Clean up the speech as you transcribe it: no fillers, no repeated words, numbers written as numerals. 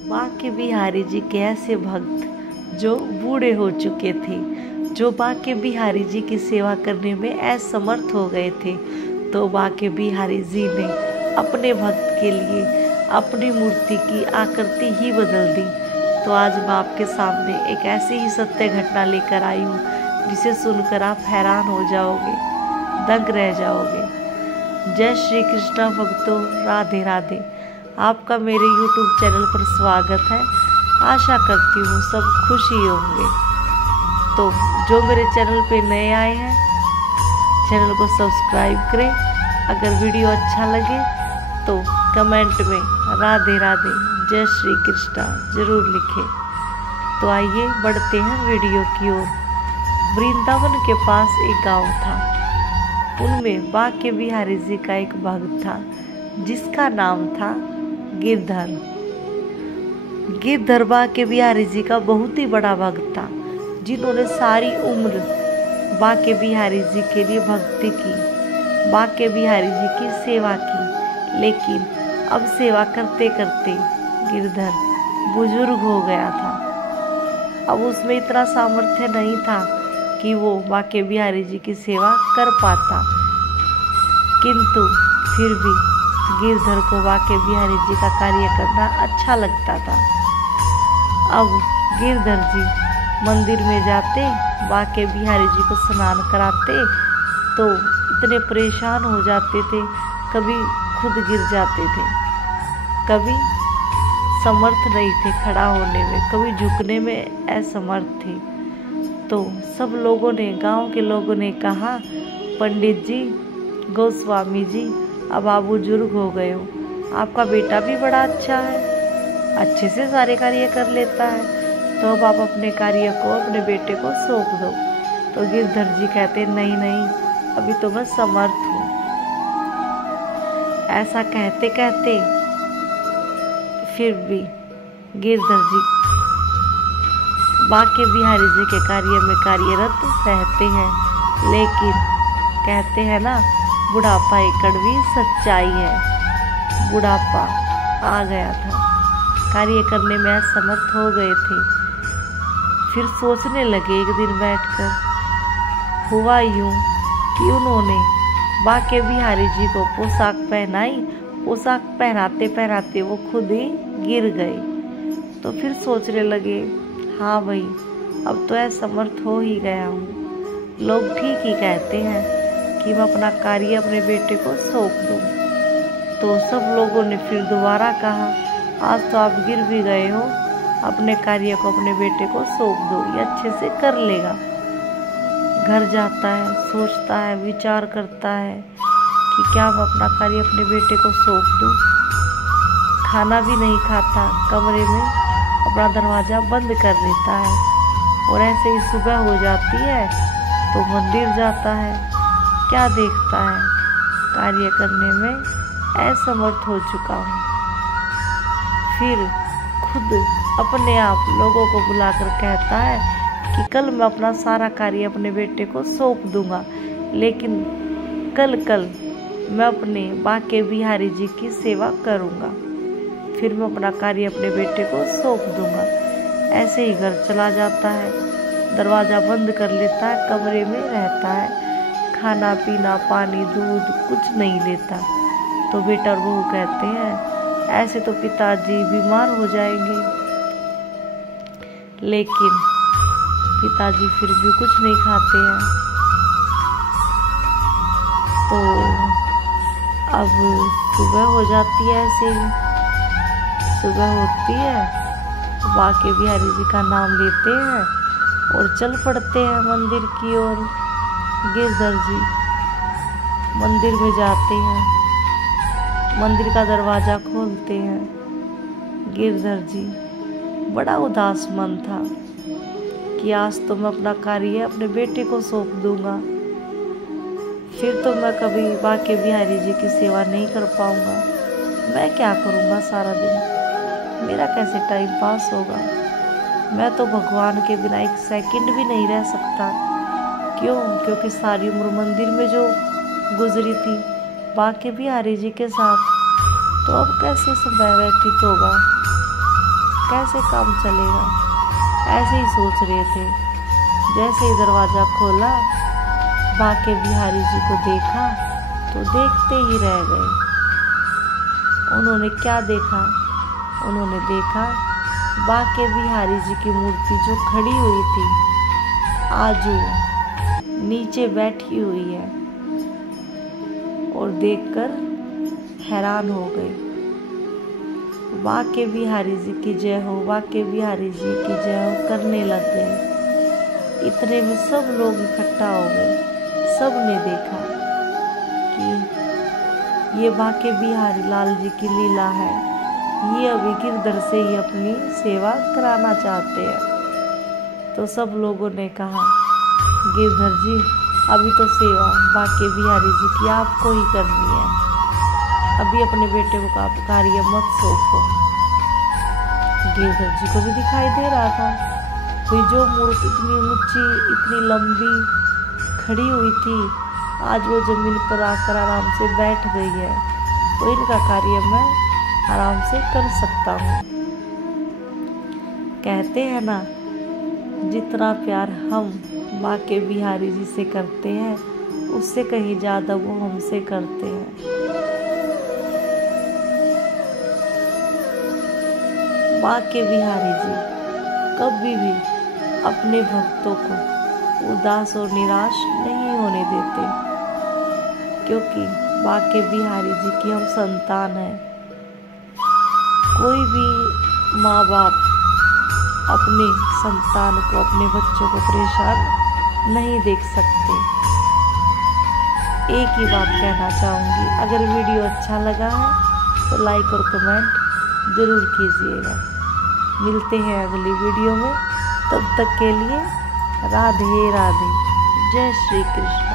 बांके बिहारी जी के ऐसे भक्त जो बूढ़े हो चुके थे, जो बांके बिहारी जी की सेवा करने में असमर्थ हो गए थे, तो बांके बिहारी जी ने अपने भक्त के लिए अपनी मूर्ति की आकृति ही बदल दी। तो आज मैं आपके सामने एक ऐसी ही सत्य घटना लेकर आई हूँ जिसे सुनकर आप हैरान हो जाओगे, दंग रह जाओगे। जय श्री कृष्णा भक्तों, राधे राधे। आपका मेरे YouTube चैनल पर स्वागत है। आशा करती हूँ सब खुश ही होंगे। तो जो मेरे चैनल पे नए आए हैं, चैनल को सब्सक्राइब करें। अगर वीडियो अच्छा लगे तो कमेंट में राधे राधे, जय श्री कृष्णा जरूर लिखें। तो आइए बढ़ते हैं वीडियो की ओर। वृंदावन के पास एक गांव था। उनमें बांके बिहारी जी का एक भक्त था जिसका नाम था गिरधर। गिरधर बांके बिहारी जी का बहुत ही बड़ा भक्त था, जिन्होंने सारी उम्र बांके बिहारी जी के लिए भक्ति की, बांके बिहारी जी की सेवा की। लेकिन अब सेवा करते करते गिरधर बुजुर्ग हो गया था। अब उसमें इतना सामर्थ्य नहीं था कि वो बांके बिहारी जी की सेवा कर पाता, किंतु फिर भी गिरधर को बांके बिहारी जी का कार्य करना अच्छा लगता था। अब गिरधर जी मंदिर में जाते, बांके बिहारी जी को स्नान कराते, तो इतने परेशान हो जाते थे, कभी खुद गिर जाते थे, कभी समर्थ नहीं थे खड़ा होने में, कभी झुकने में असमर्थ थे। तो सब लोगों ने, गांव के लोगों ने कहा, पंडित जी, गोस्वामी जी, अब आप बुजुर्ग हो गए हो, आपका बेटा भी बड़ा अच्छा है, अच्छे से सारे कार्य कर लेता है, तो अब आप अपने कार्य को अपने बेटे को सौंप दो। तो गिरधर जी कहते, नहीं नहीं, अभी तो मैं समर्थ हूँ। ऐसा कहते कहते फिर भी गिरधर जी बांके बिहारी जी के कार्य में कार्यरत रहते हैं। लेकिन कहते हैं ना, बुढ़ापा एक कड़वी सच्चाई है। बुढ़ापा आ गया था, कार्य करने में असमर्थ हो गए थे। फिर सोचने लगे एक दिन बैठकर। हुआ यूं कि उन्होंने बांके बिहारी जी को पोशाक पहनाई। पोशाक पहनाते पहनाते वो खुद ही गिर गए। तो फिर सोचने लगे, हाँ भाई, अब तो असमर्थ हो ही गया हूँ। लोग ठीक ही कहते हैं कि मैं अपना कार्य अपने बेटे को सौंप दूँ। तो सब लोगों ने फिर दोबारा कहा, आज तो आप गिर भी गए हो, अपने कार्य को अपने बेटे को सौंप दो, ये अच्छे से कर लेगा। घर जाता है, सोचता है, विचार करता है कि क्या मैं अपना कार्य अपने बेटे को सौंप दूँ। खाना भी नहीं खाता, कमरे में अपना दरवाज़ा बंद कर लेता है। और ऐसे ही सुबह हो जाती है तो मंदिर जाता है। क्या देखता है, कार्य करने में असमर्थ हो चुका हूँ। फिर खुद अपने आप लोगों को बुलाकर कहता है कि कल मैं अपना सारा कार्य अपने बेटे को सौंप दूंगा, लेकिन कल मैं अपने बांके बिहारी जी की सेवा करूंगा, फिर मैं अपना कार्य अपने बेटे को सौंप दूंगा। ऐसे ही घर चला जाता है, दरवाज़ा बंद कर लेता है, कमरे में रहता है, खाना पीना, पानी, दूध कुछ नहीं लेता। तो बेटा और बहू कहते हैं, ऐसे तो पिताजी बीमार हो जाएंगे। लेकिन पिताजी फिर भी कुछ नहीं खाते हैं। तो अब सुबह हो जाती है। ऐसे ही सुबह होती है, बांके बिहारी जी का नाम लेते हैं और चल पड़ते हैं मंदिर की ओर। गिरधर जी मंदिर में जाते हैं, मंदिर का दरवाज़ा खोलते हैं। गिरधर जी बड़ा उदास मन था कि आज तो मैं अपना कार्य अपने बेटे को सौंप दूंगा, फिर तो मैं कभी बांके बिहारी जी की सेवा नहीं कर पाऊंगा। मैं क्या करूंगा सारा दिन, मेरा कैसे टाइम पास होगा। मैं तो भगवान के बिना एक सेकंड भी नहीं रह सकता। क्यों? क्योंकि सारी उम्र मंदिर में जो गुजरी थी बांके बिहारी जी के साथ, तो अब कैसे समय व्यतीत होगा। कैसे काम चलेगा, ऐसे ही सोच रहे थे। जैसे ही दरवाज़ा खोला, बाके बिहारी जी को देखा तो देखते ही रह गए। उन्होंने क्या देखा? उन्होंने देखा बाके बिहारी जी की मूर्ति जो खड़ी हुई थी, आज वो नीचे बैठी हुई है, और देखकर हैरान हो गए। बाके बिहारी जी की जय हो, बाके बिहारी जी की जय हो करने लग गए। इतने में सब लोग इकट्ठा हो गए। सब ने देखा कि ये बाके बिहारी लाल जी की लीला है, ये अभी गिरधर से ही अपनी सेवा कराना चाहते हैं। तो सब लोगों ने कहा, गिरधर जी अभी तो सेवा बाके बिहारी जी की आपको ही करनी है, अभी अपने बेटे को आप कार्य मत सौंपो। गिरधर जी को भी दिखाई दे रहा था कि जो मूर्ति इतनी ऊंची, इतनी लंबी खड़ी हुई थी, आज वो जमीन पर आकर आराम से बैठ गई है, तो इनका कार्य मैं आराम से कर सकता हूँ। कहते हैं ना, जितना प्यार हम बाके बिहारी जी से करते हैं, उससे कहीं ज़्यादा वो हमसे करते हैं। बाके बिहारी जी कभी भी अपने भक्तों को उदास और निराश नहीं होने देते, क्योंकि बाके बिहारी जी की हम संतान हैं। कोई भी माँ बाप अपने संतान को, अपने बच्चों को परेशान नहीं देख सकते। एक ही बात कहना चाहूँगी, अगर वीडियो अच्छा लगा है तो लाइक और कमेंट ज़रूर कीजिएगा। मिलते हैं अगली वीडियो में, तब तक के लिए राधे राधे, जय श्री कृष्ण।